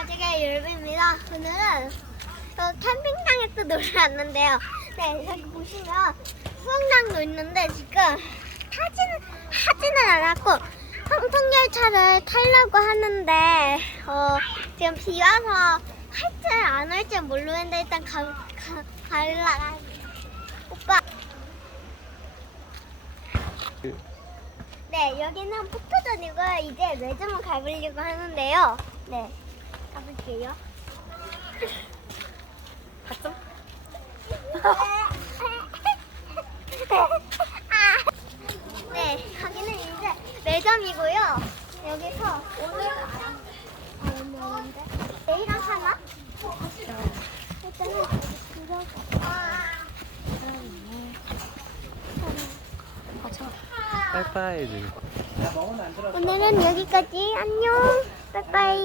안녕하세요 여러분입니다. 오늘은 저 캠핑장에 또 놀러 왔는데요. 네 여기 보시면 수영장도 있는데 지금 타지는 하지는 않았고 통통열차를 타려고 하는데 어 지금 비 와서 할지 안 할지 모르겠는데 일단 가, 가 갈라 오빠. 네, 여기는 포토존이고 이제 매점을 가보려고 하는데요. 네, 가볼게요. 아, 네, 가기는 이제 매점이고요. 여기서 오늘 아, 오늘 언제? 내일 하나? 일단은 들어가. 빠이빠이. 오늘은 여기까지. 안녕. 빠이빠이.